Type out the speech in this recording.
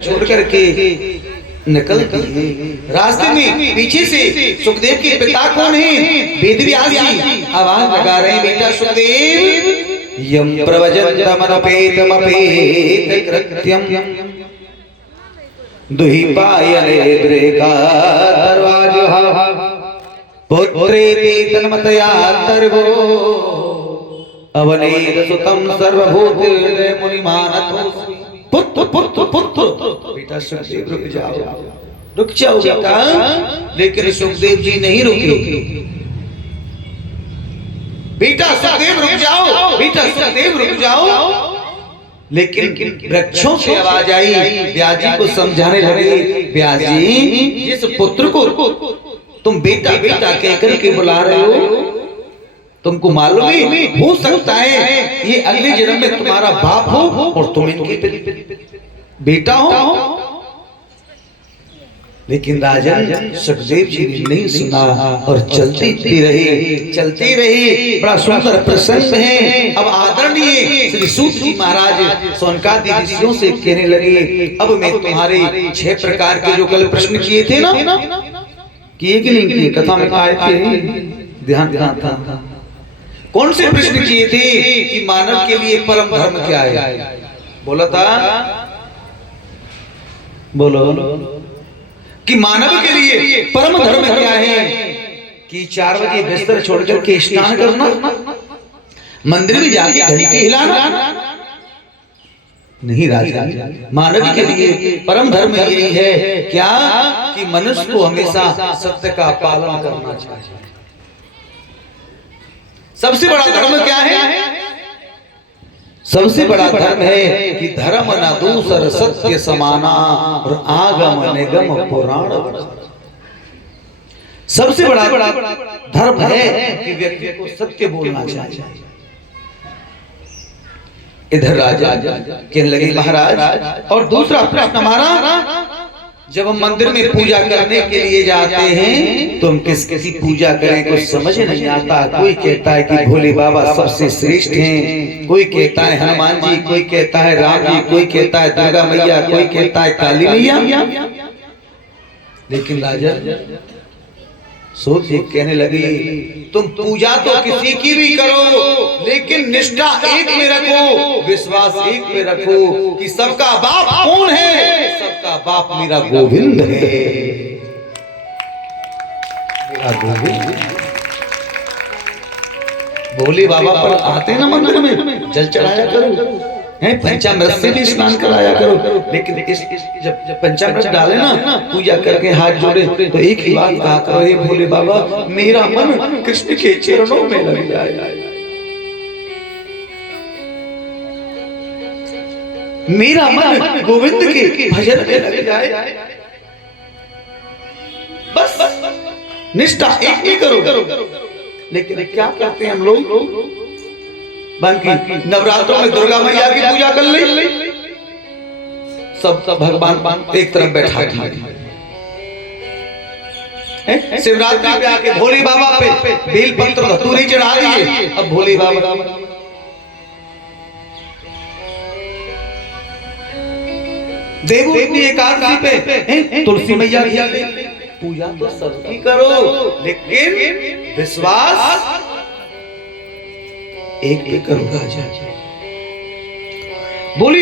छोड़ करके निकल दिए। रास्ते में पीछे से सुखदेव के पिता कौन है? वेदव्यास जी आवाज लगा रहे हैं, बेटा सुखदेव यम प्रवजन्तमनुपेतमपेत कृत्यम दुहिपायने द्रेका दरवाजः पुत्रेति तन्मतया तर्वो अवनीत सुतम सर्वभूतेर्दय मुनिमानतोऽस्मि। पुत्र पुत्र पुत्र बेटा सुखदेव रुक जाओ बेटा। लेकिन सुखदेव जी नहीं रुके। बेटा सुखदेव रुक जाओ, बेटा सुखदेव रुक जाओ। लेकिन वृक्षों से आवाज आई। व्यास जी को समझाने लगे, व्यास जी जिस पुत्र को तुम बेटा बेटा कहकर के बुला रहे हो, तुमको मालूम है हो सकता है ये अगले जन्म में तुम्हारा बाप हो और तुम इनके बेटा हो। लेकिन राजन सुखदेव जी ने नहीं सुना और चलती रही। बड़ा सुंदर प्रसंग है। अब आदरणीय श्री सूत जी महाराज सौनकादि ऋषियों से कहने लगे, अब मैं तुम्हारे 6 प्रकार के जो कल प्रश्न किए थे ना, किए कि नहीं किए? कथा में आए थे, ध्यान था। कौन से प्रश्न किए थे कि मानव के लिए परम धर्म क्या है? बोला था, बोलो कि मानव के लिए परम धर्म क्या है? कि 4 बजे बिस्तर छोड़कर के स्नान करना, मंदिर में जाके घंटी हिलाना? नहीं राजा, मानव के लिए परम धर्म यही है क्या कि मनुष्य को हमेशा सत्य का पालन करना चाहिए। सबसे बड़ा धर्म क्या है? सबसे बड़ा धर्म है कि धर्म न दूसर सत्य समाना और आगम निगम पुराण। सबसे बड़ा धर्म है कि व्यक्ति को सत्य बोलना चाहिए। इधर राजा कहने लगे, महाराज और दूसरा प्रश्न हमारा, जब हम मंदिर में पूजा करने के लिए जाते हैं तो हम किसकी पूजा करें कुछ समझ नहीं आता। कोई कहता है कि भोले बाबा सबसे श्रेष्ठ हैं, कोई कहता है हनुमान जी, कोई कहता है राम जी, कोई कहता है दुर्गा मैया, कोई कहता है काली मैया। लेकिन राजा सोच कहने लगी, तुम पूजा तो किसी की भी करो, लेकिन निष्ठा एक में रखो, विश्वास एक में रखो कि सबका बाप कौन है? सबका बाप मेरा गोविंद है, मेरा गोविंद। भोले बाबा पर आते ना मंदिर में जल चढ़ाया करो, हैं पंचामृत से भी स्नान कराया करो। लेकिन जब पंचामृत डाले ना, पूजा करके हाथ जोड़े तो एक ही बात कहा करो, हे भोले बाबा मेरा मन कृष्ण के चरणों में लग जाए, मेरा मन गोविंद के भजन में लग जाए। बस निष्ठा एक ही करो। लेकिन क्या करते हैं हम लोग? बाकी नवरात्रों में दुर्गा मैया की पूजा कर ली, सब भगवान एक तरफ बैठा दिए। शिवरात्रि पे आके भोले बाबा पे बेल पत्र धतूरी चढ़ा दिए। अब भोले बाबा देवोत्नी एकादशी पे तुलसी मैया की पूजा तो सबकी करो, लेकिन विश्वास एक भी करूंगा। बोली